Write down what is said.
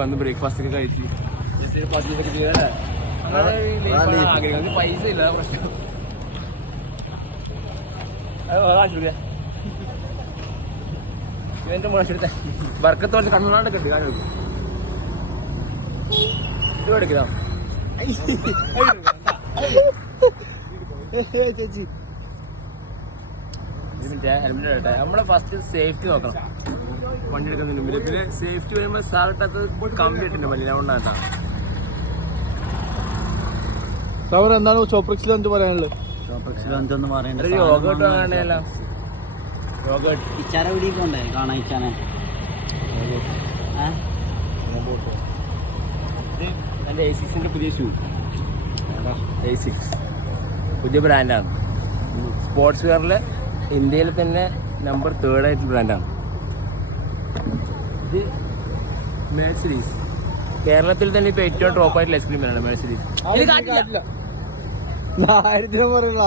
വന്ന് ബ്രേക്ക്ഫാസ്റ്റ് ഒക്കെ കഴിച്ചു. പൈസ ഇല്ല പ്രശ്നം. ഇവന്റെ മോശത്തെ വർക്കത്ത് കുറച്ച് കണ്ണുകളാണ്ടൊക്കെ ഉണ്ട്. കാര്യം ഇത് എടുക്കാം ചേച്ചി. നമ്മളെ ഫസ്റ്റ് സേഫ്റ്റി നോക്കണം വണ്ടി എടുക്കുന്നതിന് മുമ്പിൽ. പിന്നെ സേഫ്റ്റി വരുമ്പോൾ സാറിട്ടത് കമ്പി ഇട്ടിട്ടുണ്ട് പല്ലിന്. അതുകൊണ്ടാണ് സാർ എന്താണ് ചോപ്രിക്സിൽ എന്ത് പറയാനുള്ളത്? യോഗട്ട് വാങ്ങണ്ടല്ലോ. ഇച്ചാര പിടിക്കൊണ്ടേ കാണാൻ ഇച്ചാനെ. എൻ്റെ A6ന്റെ പുതിയ ഷൂ. A6 പുതിയ ബ്രാൻഡാണ്. സ്പോർട്സ് വെയറിൽ ഇന്ത്യയിൽ തന്നെ നമ്പർ 3rd ആയിട്ടുള്ള ബ്രാൻഡാണ് ഇത്. മെഴ്സിഡീസ് കേരളത്തിൽ തന്നെ ഇപ്പൊ ഏറ്റവും ടോപ്പ് ആയിട്ടുള്ള ഐസ്ക്രീം ബ്രാൻഡാണ് മെഴ്സിഡീസ്. പറയണ